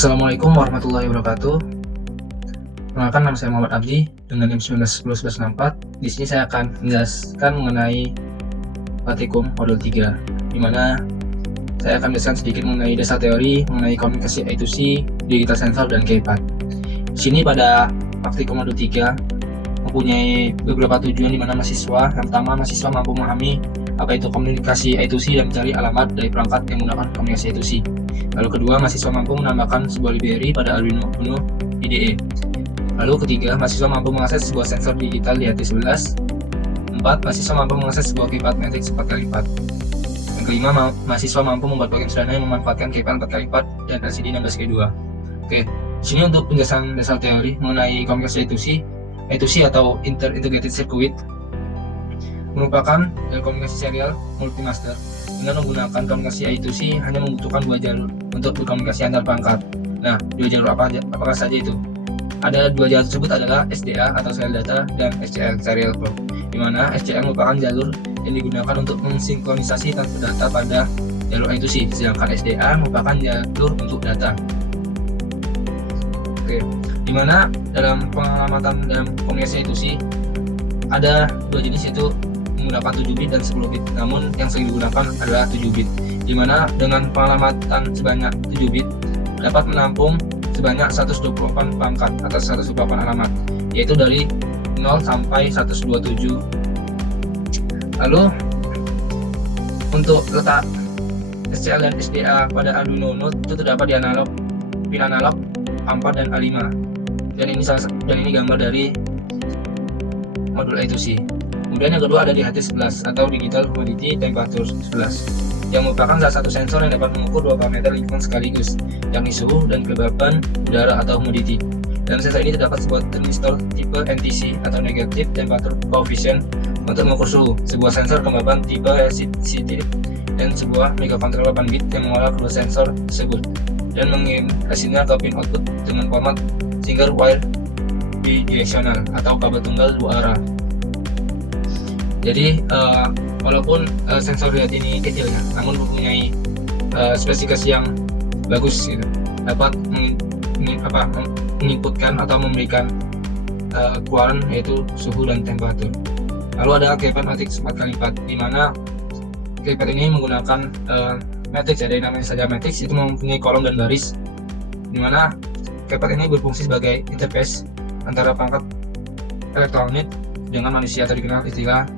Assalamualaikum warahmatullahi wabarakatuh. Perkenalkan, nama saya Muhammad Abdi dengan NIM 19101164. Di sini saya akan menjelaskan mengenai praktikum modul 3, di mana saya akan menjelaskan sedikit mengenai dasar teori mengenai komunikasi I2C, digital sensor, dan keypad. Di sini pada praktikum modul 3 mempunyai beberapa tujuan, di mana mahasiswa yang pertama, mahasiswa mampu memahami apa itu komunikasi I2C dan mencari alamat dari perangkat yang menggunakan komunikasi I2C. Lalu kedua, mahasiswa mampu menambahkan sebuah library pada Arduino Uno IDE. Lalu ketiga, mahasiswa mampu mengakses sebuah sensor digital di HT11. 4. Mahasiswa mampu mengakses sebuah keypad Matrix 4x4. Yang kelima, mahasiswa mampu membuat program sederhana yang memanfaatkan keypad 4x4 dan LCD 16x2. Oke, di sini untuk penjelasan dasar teori mengenai komunikasi I2C atau Integrated Circuit merupakan komunikasi serial multimaster. Dengan menggunakan komunikasi I2C hanya membutuhkan 2 jalur untuk berkomunikasi antar perangkat. Nah, 2 jalur apakah saja itu? Ada 2 jalur tersebut adalah SDA atau serial data dan SCL serial clock, di mana SCL merupakan jalur yang digunakan untuk mensinkronisasi transfer data pada jalur I2C, sedangkan SDA merupakan jalur untuk data. Oke, di mana dalam pengamatan dalam komunikasi I2C ada 2 jenis, yaitu menggunakan 7 bit dan 10 bit, namun yang sering digunakan adalah 7 bit, di mana dengan pengamatan sebanyak 7 bit dapat menampung sebanyak 128 perangkat atau 128 alamat, yaitu dari 0 sampai 127. Lalu untuk letak SCL dan SDA pada Arduino Uno itu terdapat di pin analog A4 dan A5, dan ini gambar dari modul I2C. Kemudian yang kedua ada di HT11 atau Digital Humidity Temperature 11, yang merupakan salah satu sensor yang dapat mengukur 2 parameter lingkungan sekaligus, yakni suhu dan kelembapan udara atau humidity. Dalam sensor ini terdapat sebuah transistor tipe NTC atau Negative Temperature Coefficient untuk mengukur suhu, sebuah sensor kelembapan tipe sensitif, dan sebuah microcontroller 8 bit yang mengolah kedua sensor tersebut dan mengirim hasilnya ke pin output dengan format single wire bidirectional atau kabel tunggal 2 arah. Jadi walaupun sensor lihat ini kecil ya, namun mempunyai spesifikasi yang bagus gitu, dapat menginputkan atau memberikan keluaran yaitu suhu dan temperatur. Lalu ada keypad Matrix 4x4, di mana keypad ini menggunakan matrix, dari namanya saja matrix, itu mempunyai kolom dan baris, di mana keypad ini berfungsi sebagai interface antara perangkat elektronik dengan manusia atau dikenal istilah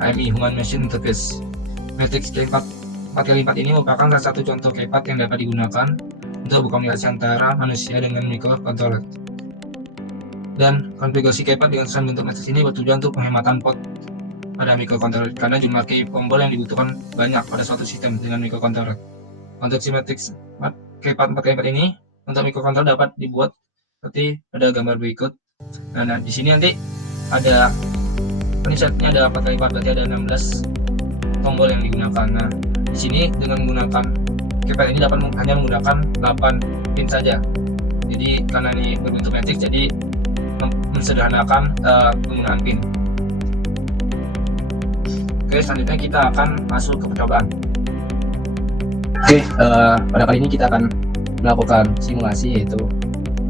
HMI, Human Machine Interface. Matrix keypad 4x4 ini merupakan salah satu contoh keypad yang dapat digunakan untuk berkomunikasi antara manusia dengan microcontroller. Dan konfigurasi keypad dengan susunan bentuk matrix ini bertujuan untuk penghematan pot pada microcontroller, karena jumlah key tombol yang dibutuhkan banyak pada suatu sistem dengan microcontroller. Konstruksi matrix keypad 4x4 ini untuk microcontroller dapat dibuat seperti pada gambar berikut. Nah, di sini nanti ada setnya ada 4x4, berarti ada 16 tombol yang digunakan. Nah, di sini dengan menggunakan keypad ini dapat hanya menggunakan 8 pin saja. Jadi karena ini berbentuk matrix, jadi mensederhanakan penggunaan pin. Oke, selanjutnya kita akan masuk ke percobaan. Oke, pada kali ini kita akan melakukan simulasi, yaitu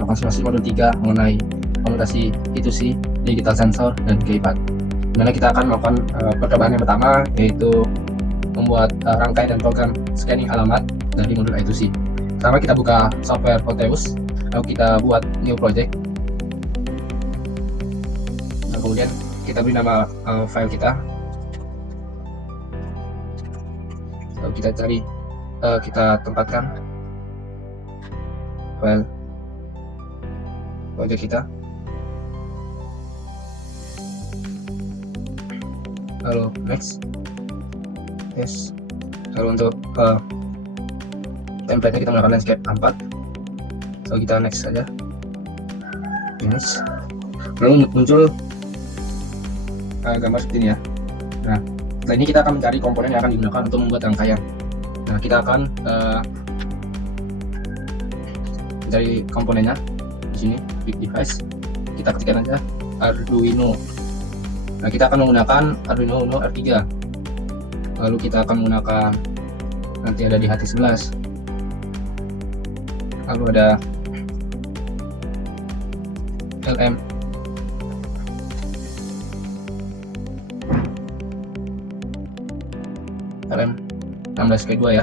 melakukan simulasi modul 3 mengenai komunikasi I2C, digital sensor, dan keypad. Dimana kita akan melakukan percobaan yang pertama, yaitu membuat rangkaian dan program scanning alamat dari modul I2C. Pertama kita buka software Proteus, lalu kita buat new project. Nah, kemudian kita beri nama file kita. Lalu kita cari, kita tempatkan file project kita. Lalu next, yes. Lalu untuk template-nya kita menggunakan landscape A4, so kita next saja, finish. Lalu muncul gambar seperti ini ya. Nah, setelah ini kita akan mencari komponen yang akan digunakan untuk membuat rangkaian. Nah, kita akan mencari komponennya di sini, big device. Kita ketikkan aja Arduino. Nah, kita akan menggunakan Arduino Uno R3. Lalu kita akan menggunakan, nanti ada di HT11. lalu ada LM LM 16K2 ya.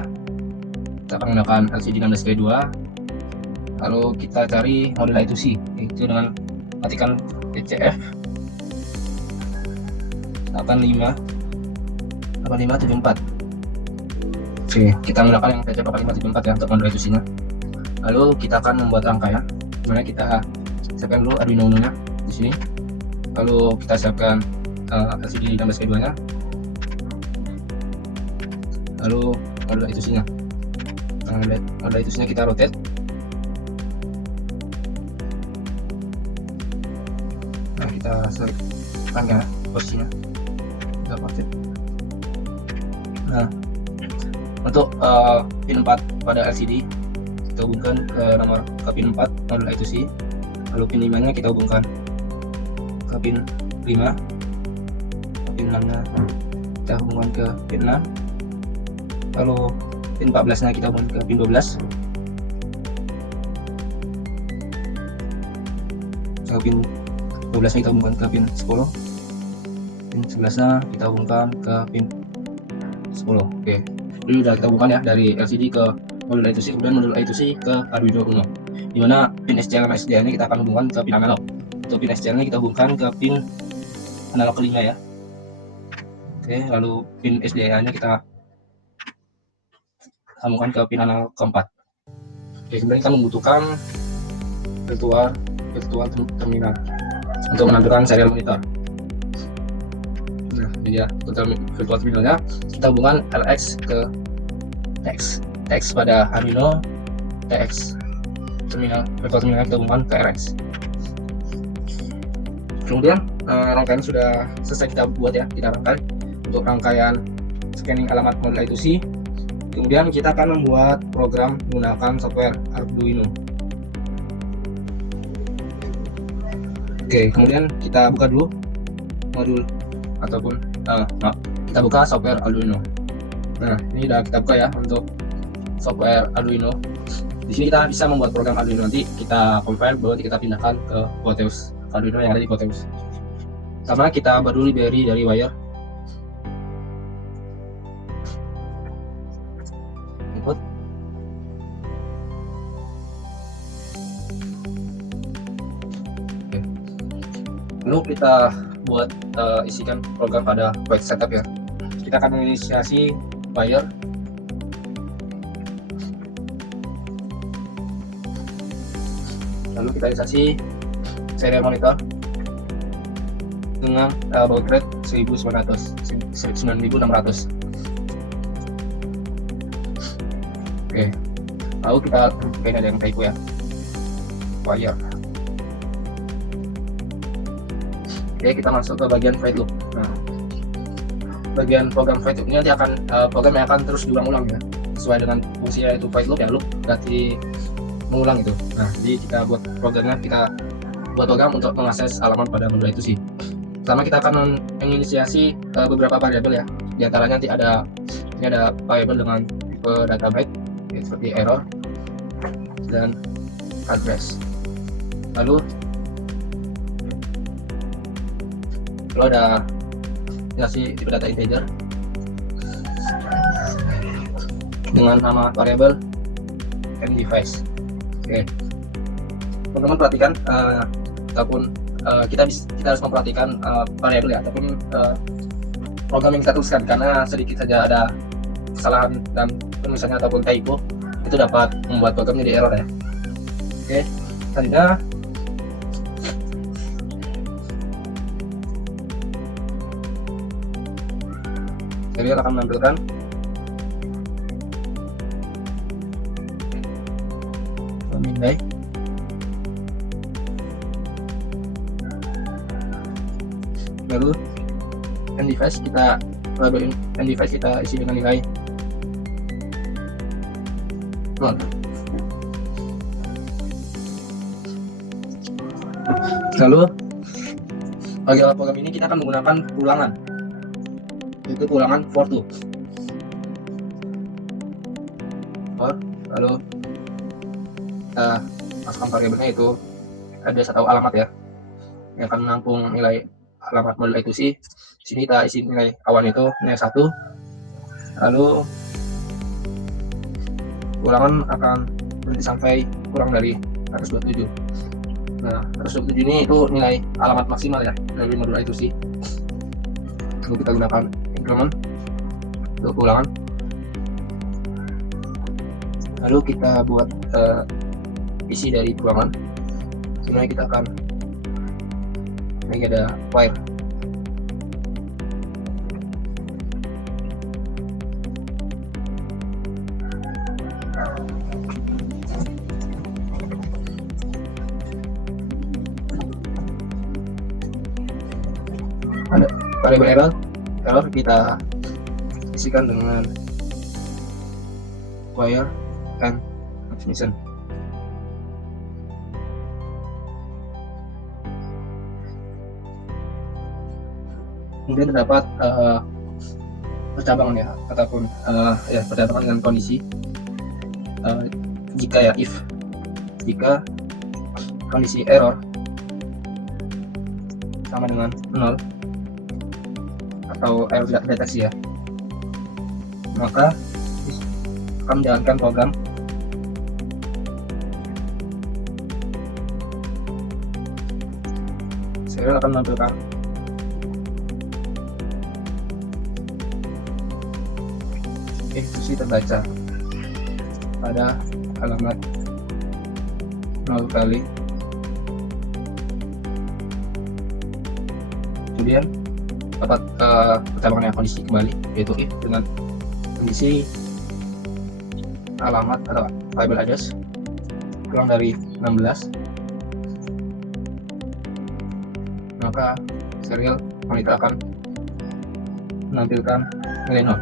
Kita akan menggunakan LCD 16K2. Lalu kita cari model I2C, yaitu dengan matikan ECF 8574. Oke, kita menggunakan yang ECF 8574 ya untuk model I2C nya. Lalu kita akan membuat rangkaian, dimana kita siapkan dulu Arduino Uno nya di sini. Lalu kita siapkan LCD 16K2 nya. Lalu model I2C nya. Model I2C nya kita rotate. Nah, kita selipkan ya posisinya. Kita rotate. Nah, untuk pin 4 pada LCD kita hubungkan ke pin 4 model I2C. Lalu pin 5 nya kita hubungkan ke pin 5. Pin 6 nya kita hubungkan ke pin 6. Lalu pin 14 nya kita hubungkan ke pin 12. Lalu pin 12 nya kita hubungkan ke pin 10. Pin 11 nya kita hubungkan ke pin 10. Oke, ini sudah kita hubungkan ya dari LCD ke modul I2C, kemudian modul I2C ke Arduino Uno, dimana pin SCL dan SDA nya kita akan hubungkan ke pin analog. Untuk pin SCL nya kita hubungkan ke pin analog kelima ya. Oke, lalu pin SDA nya kita sambungkan ke pin analog keempat. Oke, kemudian kita membutuhkan virtual terminal untuk menampilkan serial monitor. Nah, ini dia virtual terminalnya. Kita hubungkan RX ke TX pada Arduino, TX virtual terminal kita hubungkan ke RX. Kemudian rangkaian sudah selesai kita buat ya, kita rangkai untuk rangkaian scanning alamat model I2C. Kemudian kita akan membuat program menggunakan software Arduino. Oke, kemudian kita buka dulu modul ataupun kita buka software Arduino. Nah, ini udah kita buka ya untuk software Arduino. Di sini kita bisa membuat program Arduino, nanti kita compile baru kita pindahkan ke Boteus, Arduino yang ada di Boteus. Pertama kita buat dulu library dari wire. Input. Oke. Lalu kita buat isikan program pada void setup ya. Kita akan menginisiasi wire. Lalu kita inisiasi serial monitor dengan baud rate 9600. Oke. Lalu kita ada yang typo ya. Wire. Oke, kita masuk ke bagian void loop. Nah, bagian program void loop ini nanti akan program yang akan terus diulang-ulang ya, sesuai dengan fungsinya itu void loop ya, loop berarti mengulang itu. Nah, jadi kita buat programnya, kita buat program untuk mengakses halaman pada modul itu sih. Pertama kita akan menginisiasi beberapa variabel ya. Di antaranya nanti ada variabel dengan tipe data byte ya, seperti error dan address. Lalu ada inisiasi tipe data integer dengan nama variabel mDevice. Oke, teman-teman perhatikan ataupun kita harus memperhatikan variabel ya, ataupun program yang kita tuliskan, karena sedikit saja ada kesalahan dan penulisannya ataupun typo itu dapat membuat program jadi error ya. Oke, selanjutnya serial akan menampilkan pemindai lalu mDevice kita isi dengan nilai 0. Lalu bagi program ini kita akan menggunakan ulangan, yaitu ulangan for to. Lalu kita masukkan variabelnya, itu address atau alamat ya, yang akan menampung nilai alamat modul I2C. Di sini kita isi nilai awan itu nilai 1, lalu ulangan akan berhenti sampai kurang dari 127. Nah, 127 ini itu nilai alamat maksimal ya dari modul I2C. Lalu kita gunakan increment untuk ulangan. Lalu kita buat isi dari ulangan. Sebenarnya kita akan, ini ada wire. Ada variabel error kita isikan dengan wire and transmission. Kemudian terdapat percabangan ya, ataupun percabangan dengan kondisi jika ya, if jika kondisi error sama dengan 0 atau error tidak terdeteksi ya, maka akan menjalankan program serial akan menampilkan instruksi terbaca pada alamat 0 kali. Kemudian dapat percabangan kondisi kembali, yaitu if dengan kondisi alamat atau variable address kurang dari 16, maka serial monitor akan menampilkan nilai 0.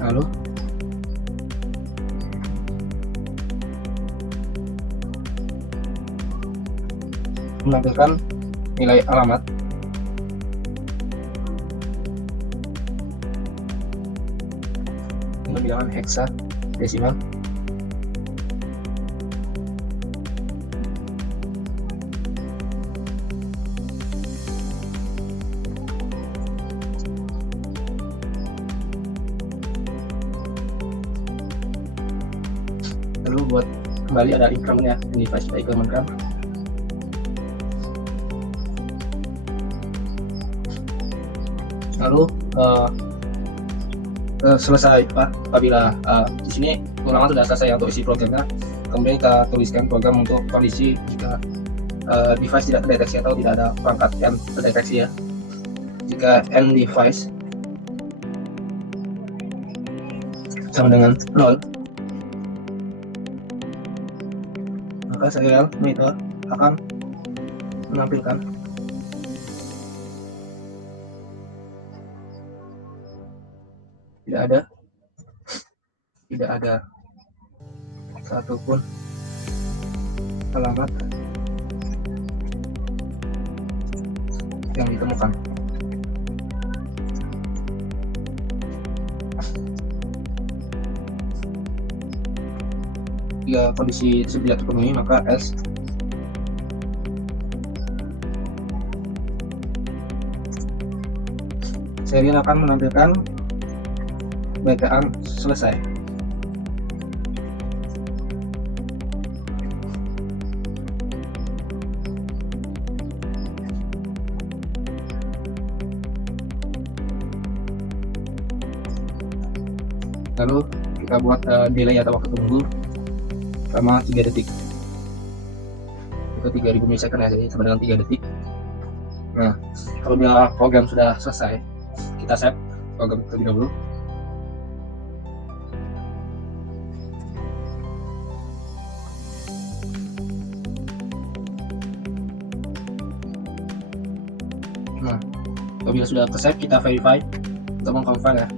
Lalu menampilkan nilai alamat dengan bilangan hexadesimal. Lalu buat kembali ada increment ya, ini device kita incrementkan. Lalu selesai apabila di sini ulangan sudah selesai untuk isi programnya, kemudian kita tuliskan program untuk kondisi jika device tidak terdeteksi atau tidak ada perangkat yang terdeteksi ya. Jika n device sama dengan 0, maka serial monitor akan menampilkan tidak ada satupun alamat yang ditemukan. Jika kondisi tersebut tidak terpenuhi, maka else serial akan menampilkan bacaan selesai. Lalu kita buat delay atau waktu tunggu selama 3 detik. Itu 3000 milisekund ya, jadi sama dengan 3 detik. Nah, kalau program sudah selesai, kita save program terlebih dahulu. Nah, apabila sudah save, kita verify untuk mengkonfirm ya.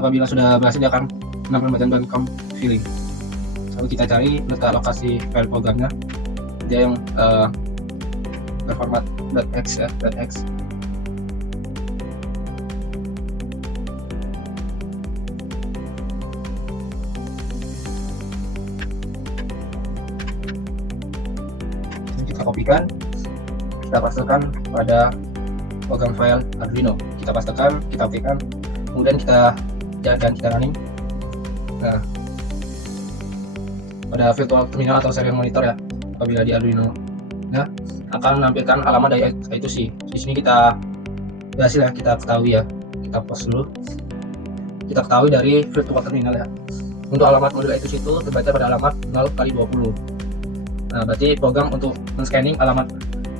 Apabila sudah berhasil, dia akan menampilkan bacaan dan filling. Lalu kita cari letak lokasi file programnya, dia yang berformat .x ya, .x. kita kopikan, kita pastekan pada program file Arduino, kita pastekan, kita kopikan, kemudian kita jalankan, kita running. Nah, pada virtual terminal atau serial monitor ya, apabila di Arduino ya, akan menampilkan alamat dari I2C. Di sini kita berhasil ya, kita ketahui ya, kita pause dulu, kita ketahui dari virtual terminal ya. Untuk alamat modul I2C itu terbaca pada alamat 0x20. Nah, berarti program untuk men-scanning alamat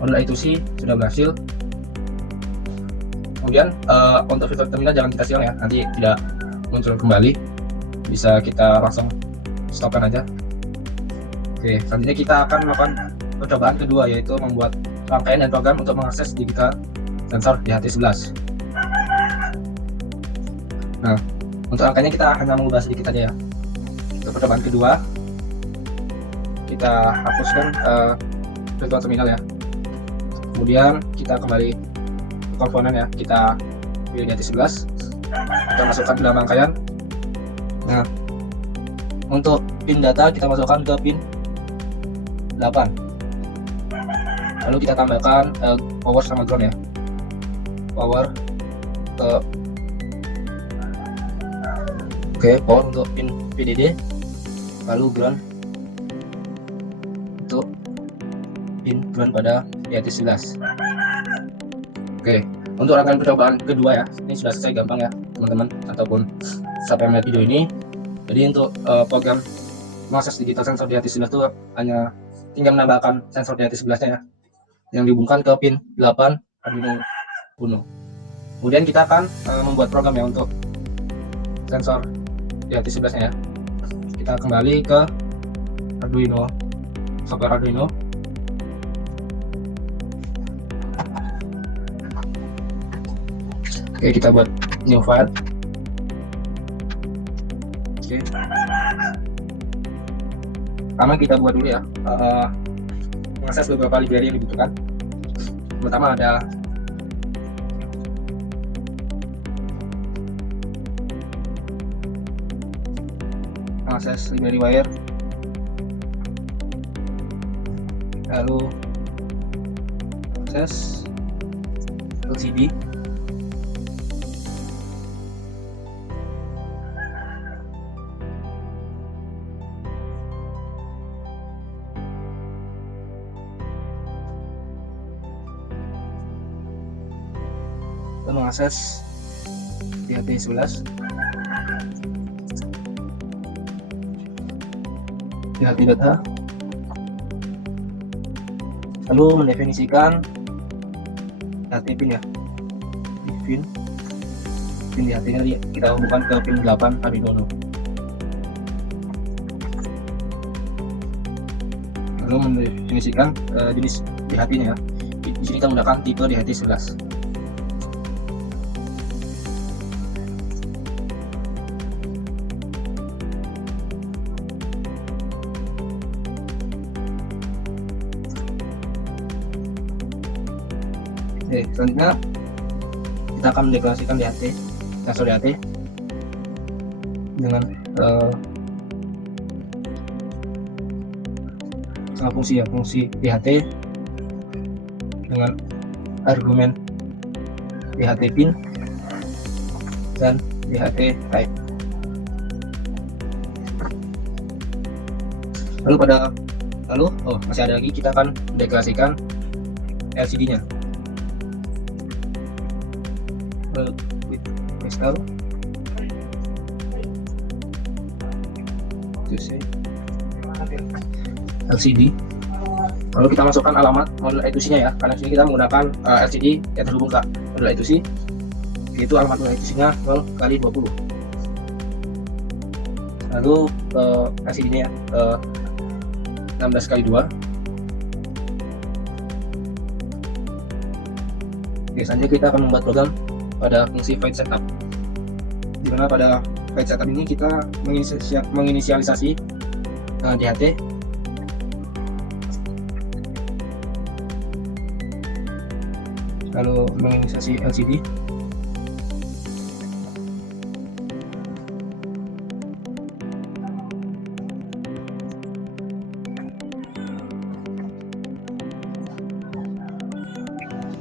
modul I2C sudah berhasil. Kemudian untuk virtual terminal jangan kita silang ya, nanti tidak muncul kembali, bisa kita langsung stopkan aja. Oke, selanjutnya kita akan melakukan percobaan kedua, yaitu membuat rangkaian dan program untuk mengakses digital sensor DHT11. Nah, untuk rangkaiannya kita hanya mengubah sedikit aja ya. Untuk percobaan kedua, kita hapuskan virtual terminal ya. Kemudian kita kembali ke komponen ya, kita pilih DHT11, kita masukkan ke dalam rangkaian. Nah, untuk pin data kita masukkan ke pin 8. Lalu kita tambahkan power sama ground ya. Power ke power untuk pin VDD, lalu ground untuk pin ground pada DHT11. Untuk rangkaian percobaan kedua ya, ini sudah selesai, gampang ya teman-teman, ataupun sampai melihat video ini. Jadi untuk program mengakses digital sensor DHT11 itu hanya tinggal menambahkan sensor DHT11 nya ya, yang dihubungkan ke pin 8 Arduino Uno. Kemudian kita akan membuat program ya untuk sensor DHT11 nya ya. Kita kembali ke Arduino, software Arduino. Oke, kita buat new file. Oke, pertama kita buat dulu ya, mengakses beberapa library yang dibutuhkan. Pertama ada mengakses library wire, lalu akses LCD, mengakses DHT11, DHT data, lalu mendefinisikan DHT pin ya, pin DHT nya kita hubungkan ke pin 8 Arduino. Lalu mendefinisikan jenis DHT nya ya. Di sini kita menggunakan tipe DHT11. Oke, selanjutnya kita akan mendeklarasikan DHT, sensor DHT dengan fungsi ya, fungsi DHT dengan argumen DHT pin dan DHT type. Lalu masih ada lagi, kita akan mendeklarasikan LCD nya with crystal LCD. Lalu kita masukkan alamat modul I2C nya ya, karena sini kita menggunakan LCD yang terhubung ke modul I2C, yaitu alamat modul I2C nya 0x20. Lalu LCD nya 16x2. Oke, selanjutnya kita akan membuat program pada fungsi void setup, di mana pada void setup ini kita menginisialisasi DHT, lalu menginisialisasi LCD,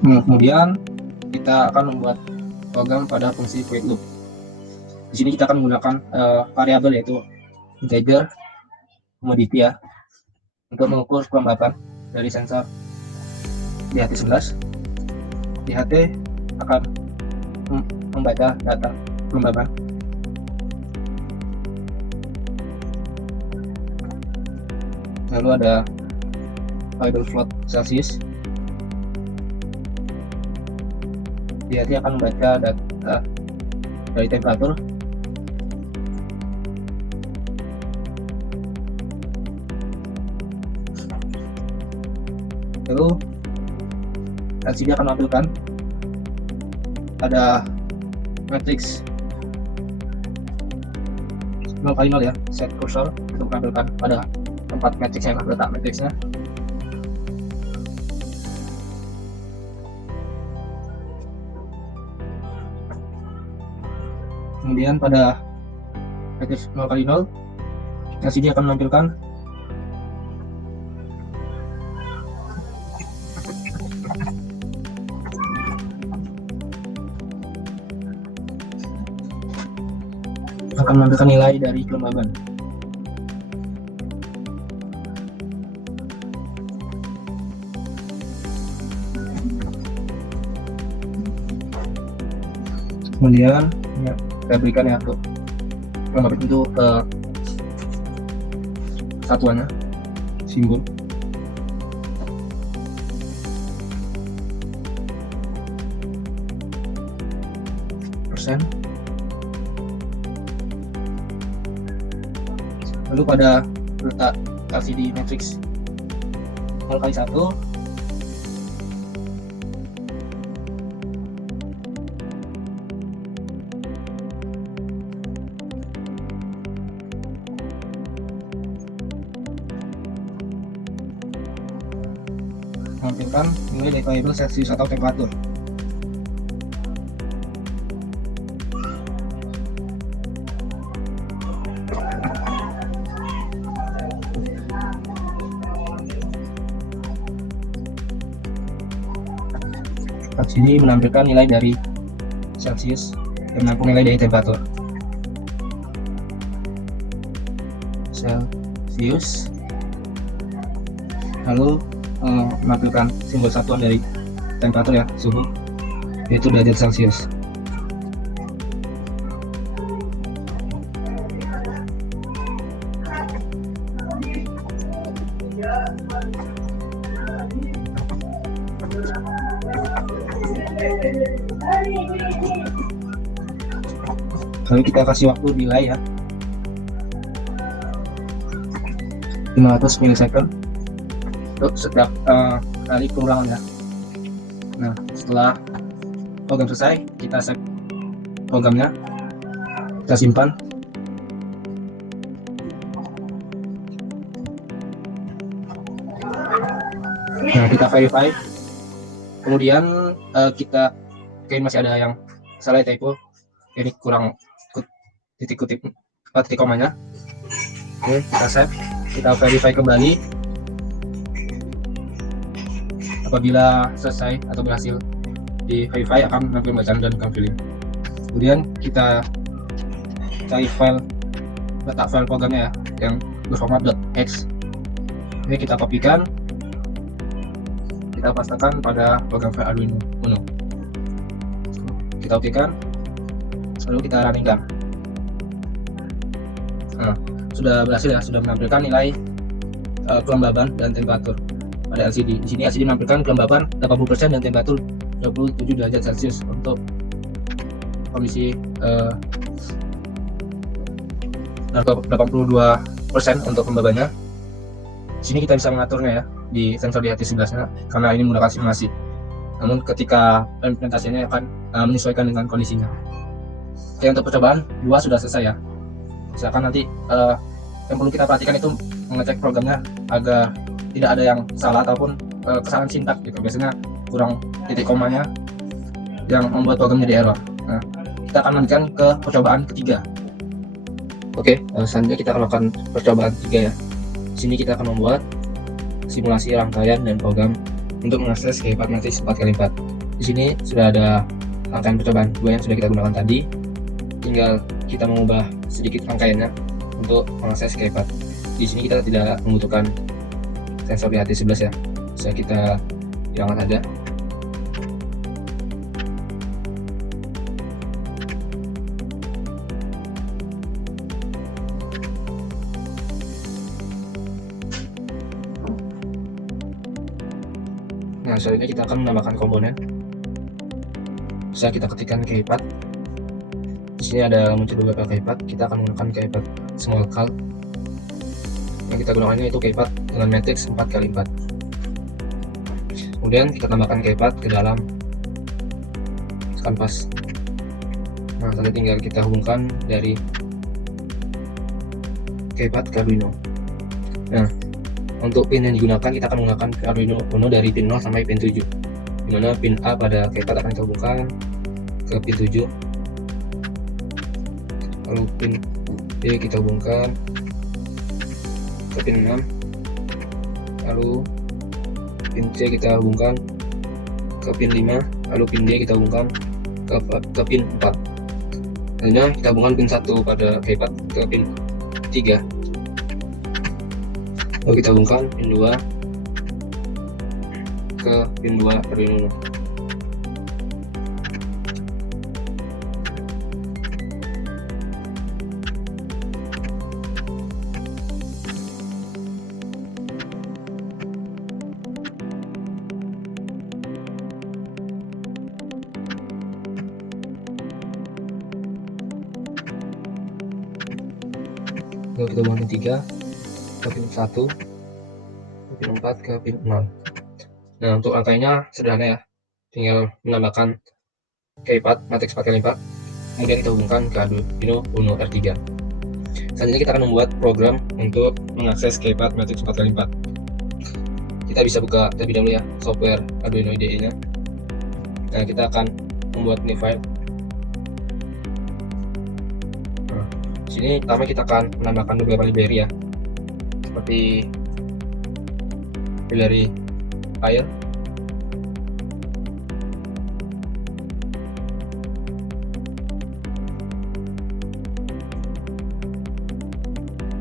Kemudian kita akan membuat program pada fungsi quick loop. Di sini kita akan menggunakan variabel yaitu integer commodity ya, untuk mengukur kelembapan dari sensor DHT11. DHT akan membaca data kelembapan. Lalu ada variable float Celsius. DHT akan membaca data dari temperatur. Lalu LCD akan menampilkan ada matrix 0x0 ya, set cursor untuk menampilkan pada tempat matrix yang letak matrixnya. Kemudian pada matrix 0x0 LCD akan menampilkan nilai dari kelembaban. Kemudian ya, saya berikan ya untuk kelembaban itu satuannya, simbol. Persen. Lalu pada letak LCD matrix 0x1 menampilkan nilai dari variabel Celsius atau temperatur. Sini menampilkan nilai dari Celsius dan menampung nilai dari temperatur. Celsius, lalu menampilkan simbol satuan dari temperatur ya, suhu, yaitu derajat Celsius. Lalu kita kasih waktu delay ya, 500 milisecond untuk setiap kali pengulangan ya. Nah, setelah program selesai, kita save programnya, kita simpan. Nah, kita verify. Kemudian kita masih ada yang salah, typo, ini kurang titik komanya. Oke, kita save, kita verify kembali. Apabila selesai atau berhasil di verify, akan menampilkan bacaan dan confirming. Kemudian kita cari letak file programnya ya, yang berformat .x. Ini kita kopikan, kita pastekan pada program file Arduino Uno. Kita okekan, lalu kita runningkan. Nah, sudah berhasil ya, sudah menampilkan nilai kelembaban dan temperatur pada LCD. Di sini LCD menampilkan kelembaban 80% dan temperatur 27 derajat Celcius untuk kondisi 82% untuk kelembabannya. Di sini kita bisa mengaturnya ya di sensor DHT11-nya karena ini menggunakan simulasi. Namun ketika implementasinya akan menyesuaikan dengan kondisinya. Oke, untuk percobaan 2 sudah selesai ya. Misalkan nanti yang perlu kita perhatikan itu mengecek programnya agar tidak ada yang salah ataupun kesalahan sintak gitu. Biasanya kurang titik komanya yang membuat program jadi error. Nah, kita akan lanjutkan ke percobaan ketiga. Oke, selanjutnya kita akan melakukan percobaan 3 ya. Di sini kita akan membuat simulasi rangkaian dan program untuk mengakses keypad matriks 4x4. Di sini sudah ada rangkaian percobaan 2 yang sudah kita gunakan tadi. Tinggal kita mengubah sedikit rangkaiannya untuk mengakses keypad. Di sini kita tidak membutuhkan sensor di HT11 ya, bisa kita hilangkan saja. Nah, selanjutnya kita akan menambahkan komponen. Bisa kita ketikkan keypad. Di sini ada muncul beberapa keypad. Kita akan menggunakan keypad small cal. Yang kita gunakan itu keypad dengan matrix 4x4. Kemudian kita tambahkan keypad ke dalam kanvas. Nah, tadi tinggal kita hubungkan dari keypad ke Arduino. Nah, untuk pin yang digunakan, kita akan menggunakan Arduino Uno dari pin 0 sampai pin 7, dimana pin A pada keypad akan kita hubungkan ke pin 7, lalu pin B kita hubungkan ke pin 6, lalu pin C kita hubungkan ke pin 5, lalu pin D kita hubungkan ke pin 4. Selanjutnya kita hubungkan pin 1 pada keypad ke pin 3, lalu kita hubungkan pin 2 ke pin 2 Arduino. Lalu kita hubungkan pin 3 ke pin 1, pin 4 ke pin 0. Nah, untuk rangkaiannya sederhana ya, tinggal menambahkan keypad matrix 4x4, kemudian kita hubungkan ke Arduino Uno R3. Selanjutnya kita akan membuat program untuk mengakses keypad matrix 4x4. Kita bisa buka terlebih dahulu ya software Arduino IDE nya. Nah, kita akan membuat new file. Nah, di sini pertama kita akan menambahkan beberapa library ya, seperti library file,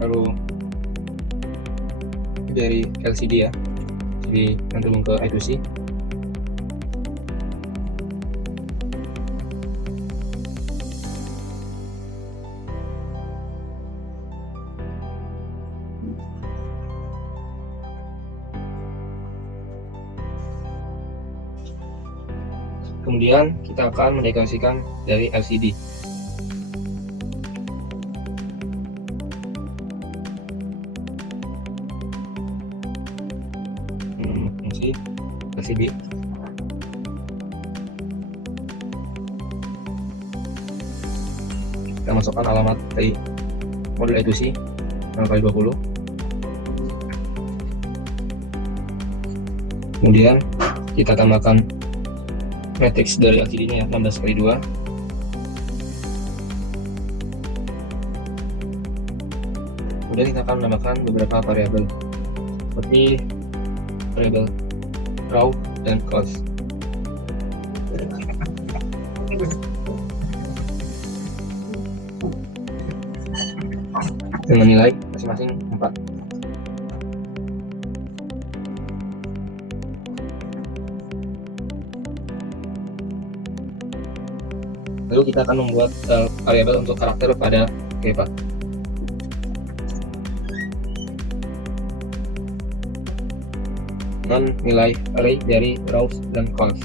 lalu dari LCD ya, jadi cenderung ke I2C. Kemudian kita akan mendeklarasikan dari LCD. Fungsi LCD. Kita masukkan alamat dari modul I2C 0x20. Kemudian kita tambahkan matrix dari LCD ini ya, 16x2. Kemudian kita akan menambahkan beberapa variabel seperti variabel raw dan cost dengan nilai masing-masing 4. Lalu kita akan membuat variabel untuk karakter pada keypad. Dengan nilai array dari rows dan calls.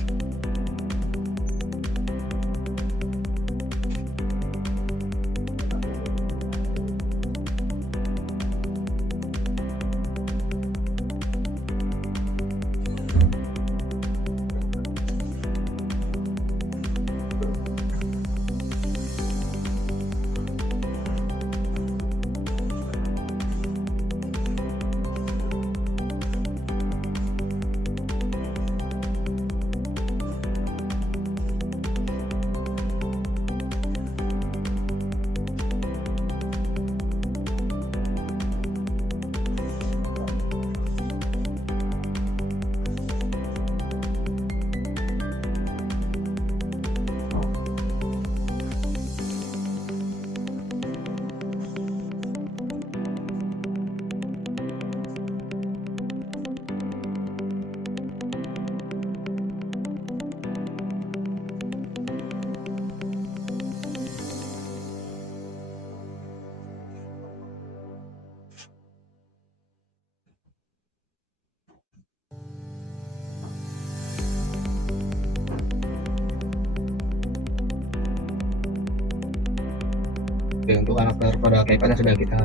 Oke, untuk karakter pada keypadnya sudah kita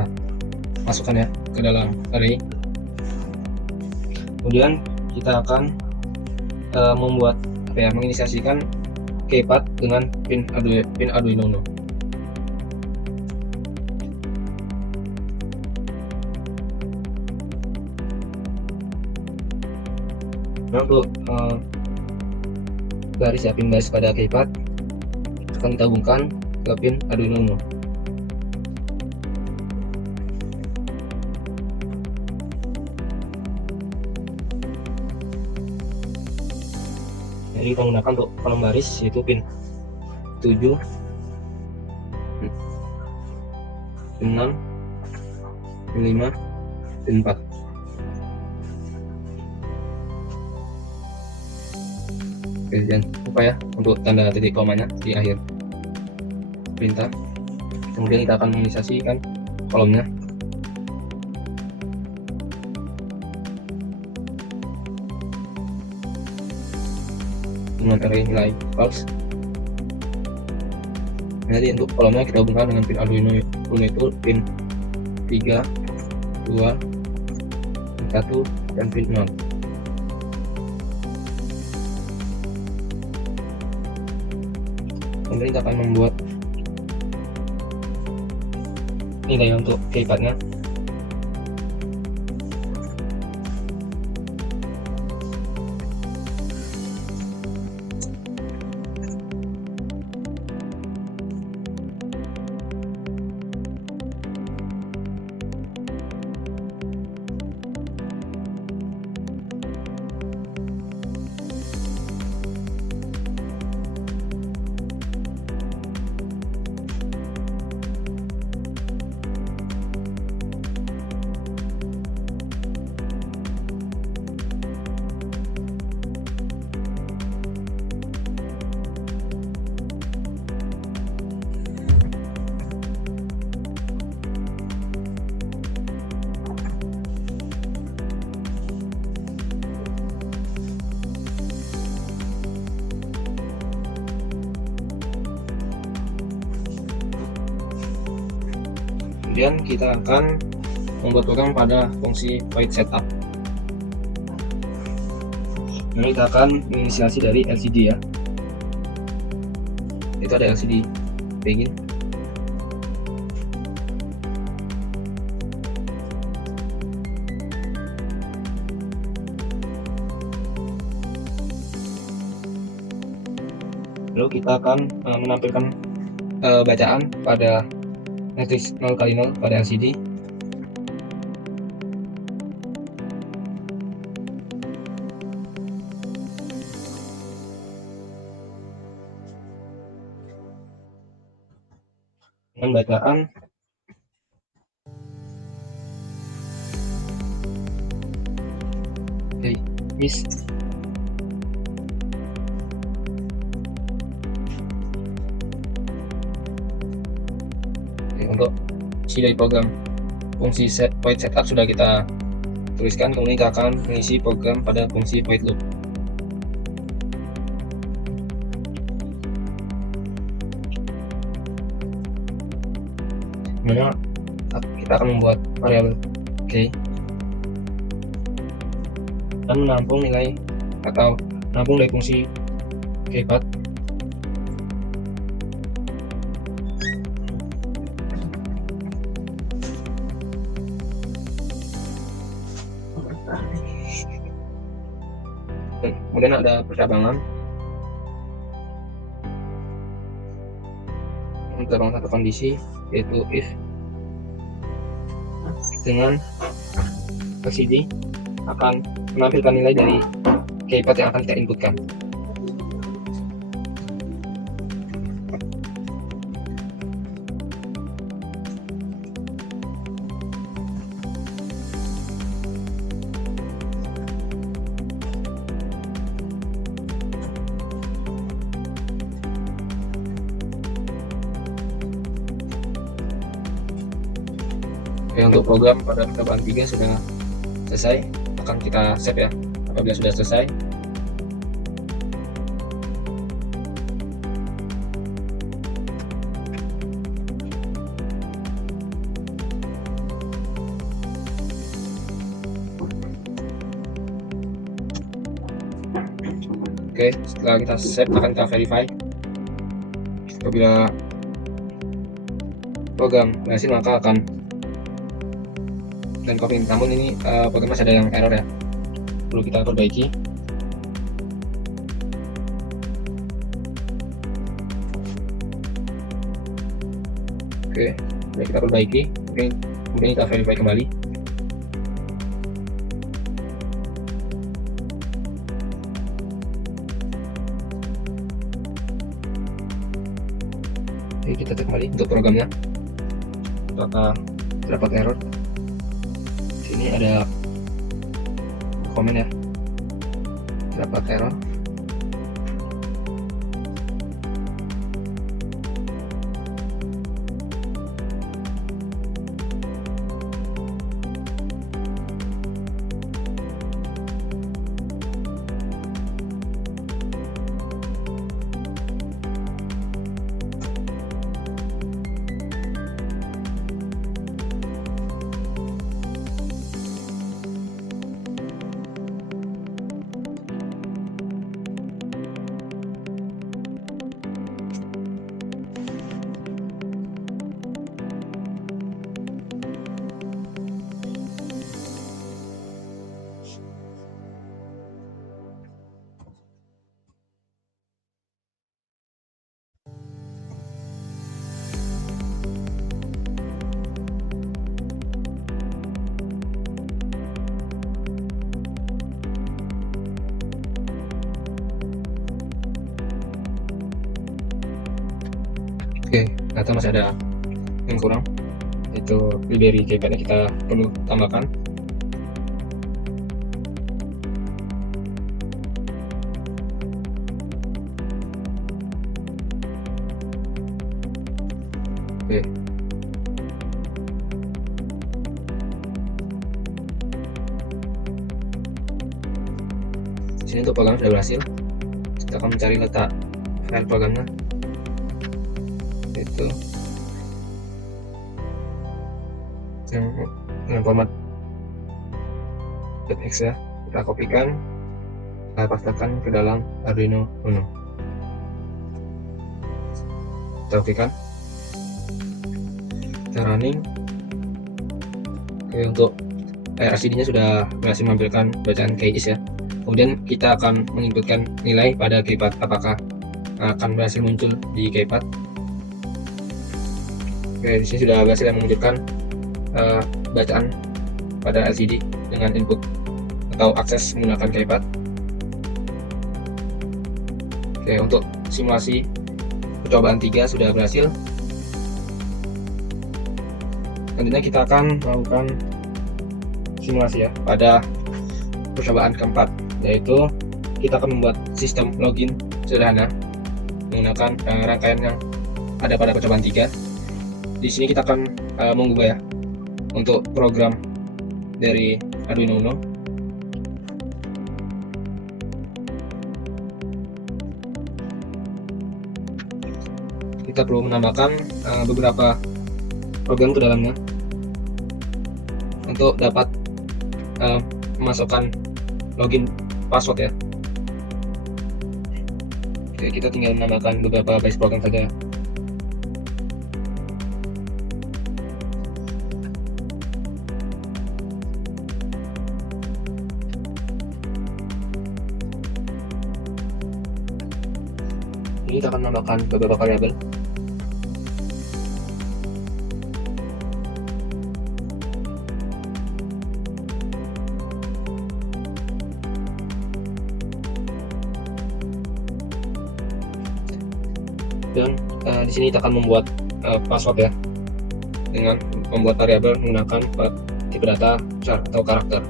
masukkan ya ke dalam array. Kemudian kita akan membuat menginisiasikan keypad dengan pin Arduino Uno. Nah, untuk garis ya, pin garis pada keypad akan kita hubungkan ke pin Arduino Uno. Jadi kita menggunakan untuk kolom baris yaitu pin 7, pin 6, pin 5, pin 4. Oke, jangan lupa ya untuk tanda titik komanya di akhir perintah. Kemudian kita akan menginisiasikan kolomnya. Dengan array nilai false. Jadi untuk kolomnya kita hubungkan dengan pin Arduino Uno itu pin 3, 2, 1, dan pin 0. Kemudian kita akan membuat nilai untuk keypadnya. Kemudian kita akan membuat program pada fungsi void setup. Nah, kita akan menginisiasi dari LCD ya. Itu ada LCD begin. Lalu kita akan menampilkan bacaan pada matriks 0x0 pada LCD. Dengan bacaan miss. Untuk isi dari program fungsi void setup sudah kita tuliskan. Kemudian kita akan mengisi program pada fungsi void loop. Kemudian kita akan membuat variabel k dan menampung nilai atau menampung dari fungsi keypad. Kemudian ada percabangan untuk satu kondisi yaitu if dengan LCD akan menampilkan nilai dari keypad yang akan kita inputkan. Oke, untuk program pada percobaan 3 sudah selesai, akan kita save ya. Apabila sudah selesai, Oke, setelah kita save akan kita verify. Apabila program berhasil maka akan dan copy. Namun ini program masih ada yang error ya, perlu kita perbaiki. Oke, kita perbaiki. Kemudian kita verify kembali. Oke, kita cek kembali untuk programnya apakah terdapat error. Sini ada komen ya, terdapat error. Oke, ternyata masih ada yang kurang, itu dari keypadnya kita perlu tambahkan. Oke, di sini untuk program sudah berhasil. Kita akan mencari letak file programnya, itu yang dengan format .exe ya. Kita kopikan, kita pastekan ke dalam Arduino Uno. Kita kopikan, kita running. Oke, untuk RCD nya sudah berhasil menampilkan bacaan keys ya. Kemudian kita akan menginputkan nilai pada keypad, apakah akan berhasil muncul di keypad. Oke, di sini sudah berhasil menunjukkan bacaan pada LCD dengan input atau akses menggunakan keypad. Oke, untuk simulasi percobaan 3 sudah berhasil. Selanjutnya kita akan melakukan simulasi ya pada percobaan keempat, yaitu kita akan membuat sistem login sederhana menggunakan rangkaian yang ada pada percobaan 3. Di sini kita akan mengubah ya untuk program dari Arduino Uno. Kita perlu menambahkan beberapa program ke dalamnya untuk dapat memasukkan login password ya. Oke, kita tinggal menambahkan beberapa base program saja. Ini kita akan menambahkan beberapa variabel. Dan di sini kita akan membuat password ya dengan membuat variabel menggunakan tipe data char atau karakter.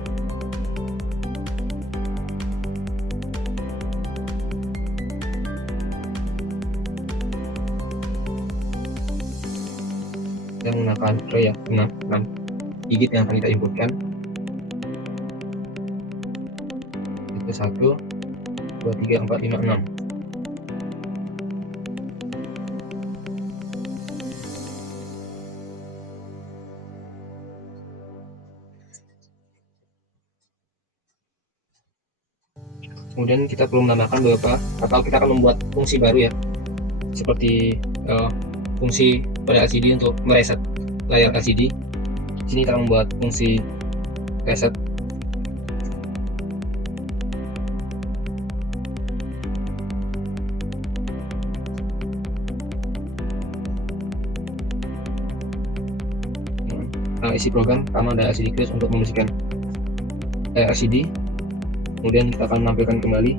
Kita menggunakan array ya, 6 digit yang akan kita inputkan. Itu 1 2 3 4 5 6. Kemudian kita perlu menambahkan beberapa, atau kita akan membuat fungsi baru ya, seperti fungsi pada LCD untuk mereset layar LCD. Di sini kita akan membuat fungsi reset. Isi program pertama ada LCD clear untuk membersihkan LCD. Kemudian kita akan menampilkan kembali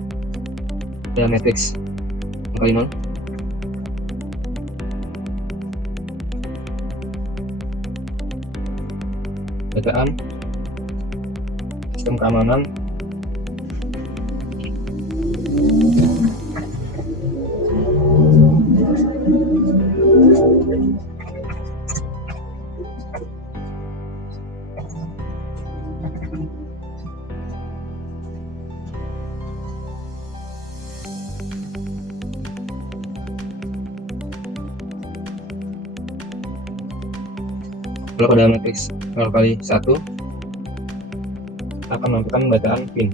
dalam matriks kali 0. Bacaan, sistem keamanan, kalau pada matriks 0 kali 1 akan menampilkan bacaan pin.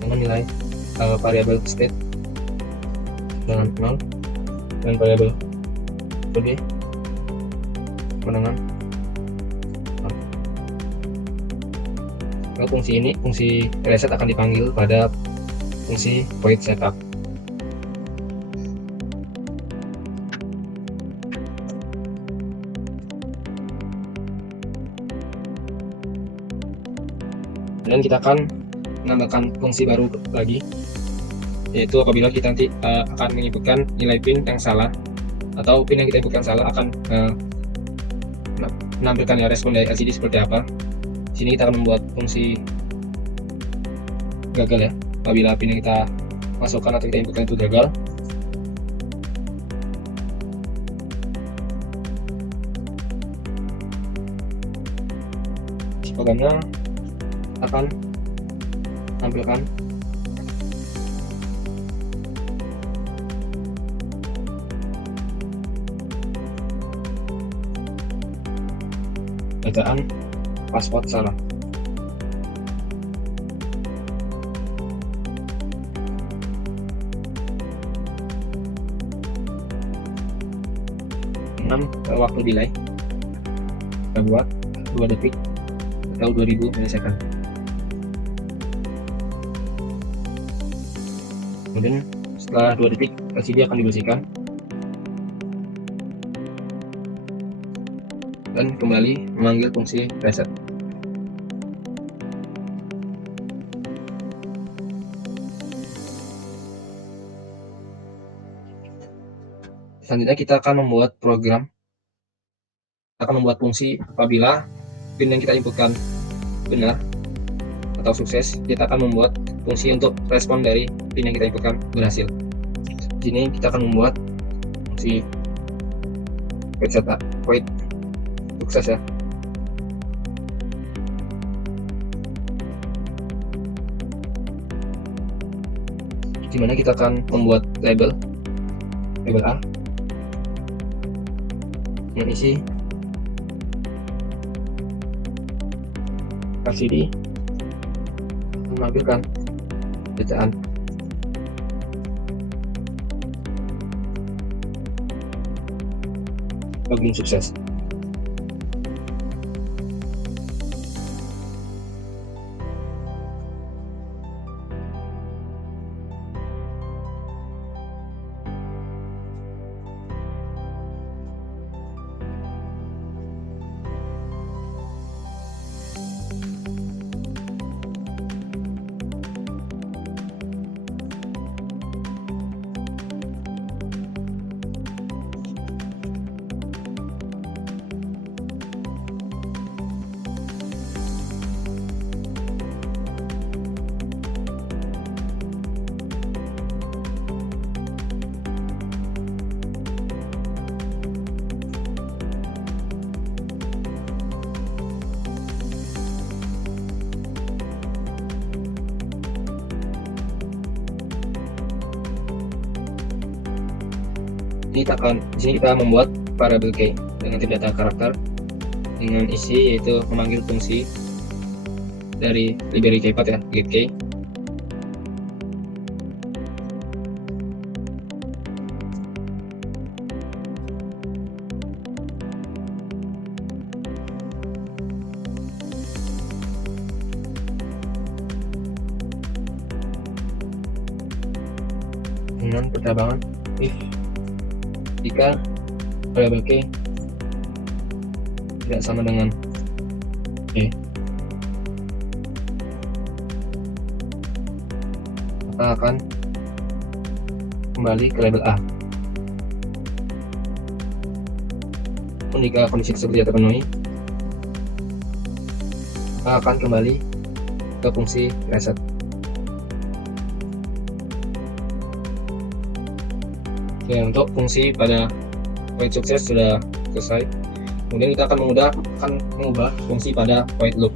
Dengan nilai variabel state dengan 0 dan variabel kode kemenangan. Kalau fungsi ini, fungsi reset akan dipanggil pada fungsi void setup. Dan kita akan menambahkan fungsi baru lagi, yaitu apabila kita nanti akan menginputkan nilai pin yang salah, atau pin yang kita inputkan salah akan menampilkan respon dari LCD seperti apa. Di sini kita akan membuat fungsi gagal ya, apabila pin yang kita masukkan atau kita inputkan itu gagal. Programnya akan tampilkan bacaan password salah. Waktu delay kita buat 2 detik atau 2000 milisecond. Kemudian setelah 2 detik LCD akan dibersihkan dan kembali memanggil fungsi reset. Selanjutnya kita akan membuat program, akan membuat fungsi apabila pin yang kita inputkan benar atau sukses, kita akan membuat fungsi untuk respon dari pin yang kita inputkan berhasil. Di sini kita akan membuat fungsi void setup, void sukses ya. Dimana kita akan membuat label A yang isi LCD menampilkan bacaan login sukses. Di sini kita membuat variabel key dengan tipe data karakter dengan isi yaitu memanggil fungsi dari library keypath ya, getKey. Dengan percabangan if jika variabel key tidak sama dengan key, maka akan kembali ke label A. Pun jika kondisi tersebut tidak terpenuhi, maka akan kembali ke fungsi reset. Oke, untuk fungsi pada void sukses sudah selesai. Kemudian kita akan mengubah fungsi pada void loop.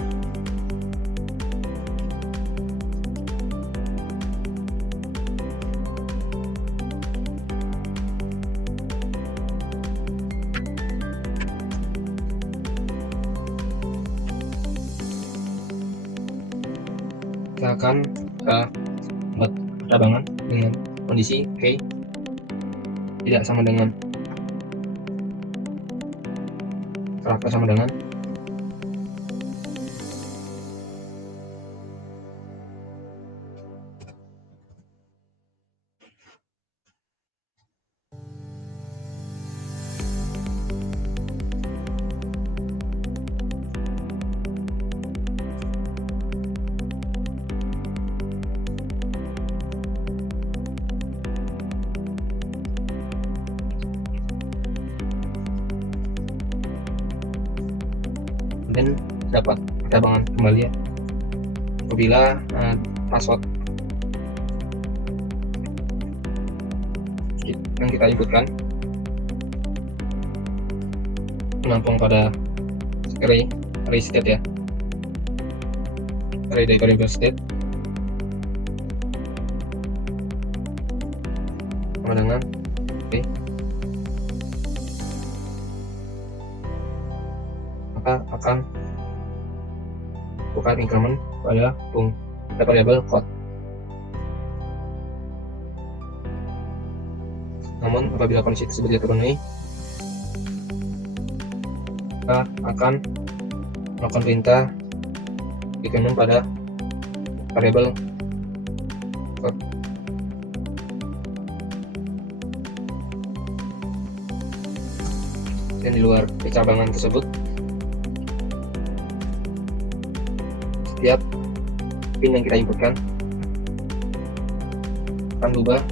Kita akan buat percabangan dengan kondisi key tidak sama dengan karakter sama dengan dan dapat percabangan kembali ya apabila password yang kita inputkan menampung pada array state ya, array dari variable state sama dengan maka akan bukan increment pada variable code. Namun apabila kondisi tersebut tidak terpenuhi, maka akan melakukan perintah increment pada variable code. Dan di luar percabangan tersebut, setiap pin yang kita inputkan akan berubah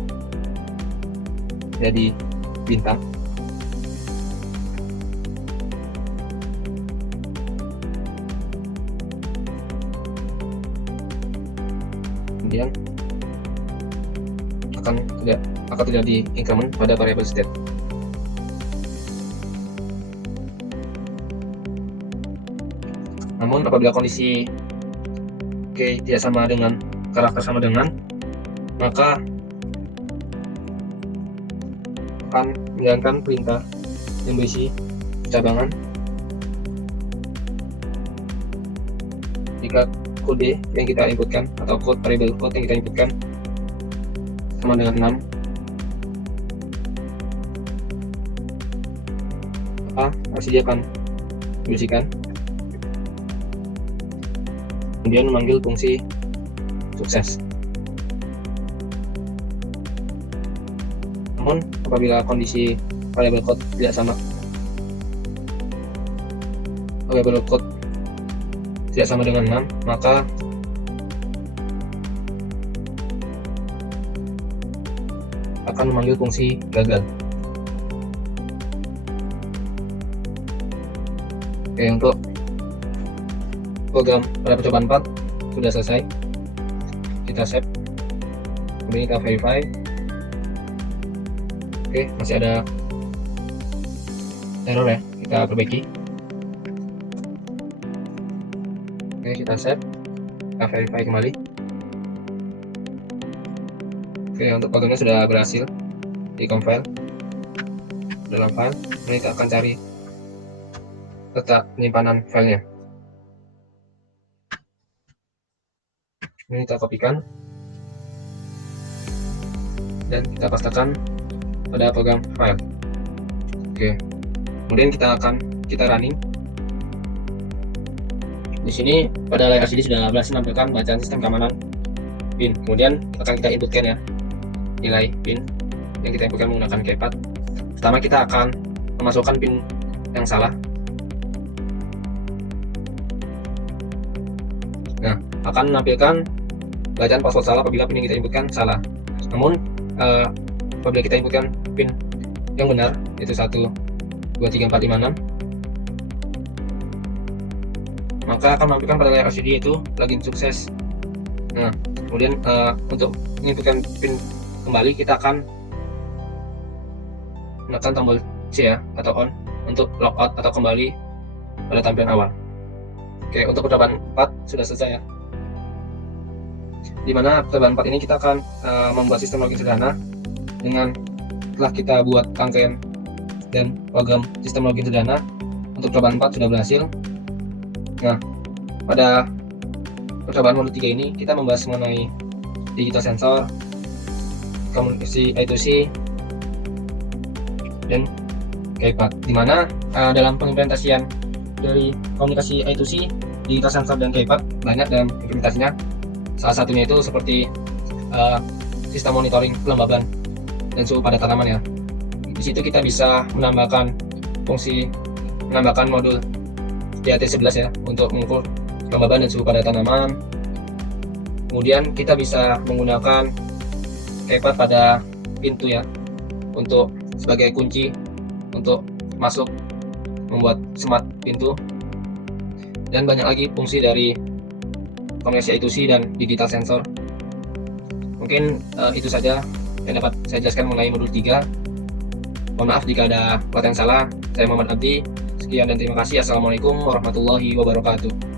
jadi bintang. Kemudian akan tidak di increment pada variable state. Namun apabila kondisi tidak sama dengan karakter sama dengan, maka akan menjalankan perintah yang berisi percabangan jika kode yang kita inputkan atau variable code yang kita inputkan sama dengan 6, maka hasil dia akan dibersihkan. Kemudian memanggil fungsi sukses. Namun apabila kondisi variable code tidak sama, variable code tidak sama dengan 6, maka akan memanggil fungsi gagal. Oke, untuk program pada percobaan 4 sudah selesai. Kita save, kemudian kita verify. Oke, masih ada error ya, kita perbaiki. Oke, kita save, kita verify kembali. Oke, untuk programnya sudah berhasil di compile. dalam file. Kemudian kita akan cari letak penyimpanan filenya. Ini kita kopikan dan kita pastekan pada program file. Oke, kemudian kita running. Di sini pada layar LCD sudah berhasil menampilkan bacaan sistem keamanan PIN. Kemudian akan kita inputkan ya nilai PIN yang kita inputkan menggunakan keypad. Pertama kita akan memasukkan PIN yang salah. Nah, akan menampilkan bacaan password salah apabila PIN yang kita inputkan salah. Namun apabila kita inputkan PIN yang benar, yaitu 1 2 3 4 5 6, maka akan menampilkan pada layar LCD itu login sukses. Nah, kemudian untuk menginputkan PIN kembali, kita akan menekan tombol C ya, atau on untuk logout atau kembali pada tampilan awal. Oke, untuk percobaan 4 sudah selesai ya. Dimana percobaan 4 ini kita akan membuat sistem login sederhana dengan telah kita buat rangkaian dan program sistem login sederhana. Untuk percobaan 4 sudah berhasil. Nah, pada percobaan modul 3 ini kita membahas mengenai digital sensor, komunikasi I2C, dan keypad. Dimana dalam pengimplementasian dari komunikasi I2C, digital sensor, dan keypad banyak dalam implementasinya. Salah satunya itu seperti sistem monitoring kelembaban dan suhu pada tanaman ya. Di situ kita bisa menambahkan modul DAT11 ya untuk mengukur kelembaban dan suhu pada tanaman. Kemudian kita bisa menggunakan keypad pada pintu ya untuk sebagai kunci untuk masuk membuat smart pintu, dan banyak lagi fungsi dari komunikasi I2C dan digital sensor. Mungkin itu saja yang dapat saya jelaskan mengenai modul 3. Mohon maaf jika ada kata yang salah. Saya Muhammad Abdi. Sekian dan terima kasih. Assalamualaikum warahmatullahi wabarakatuh.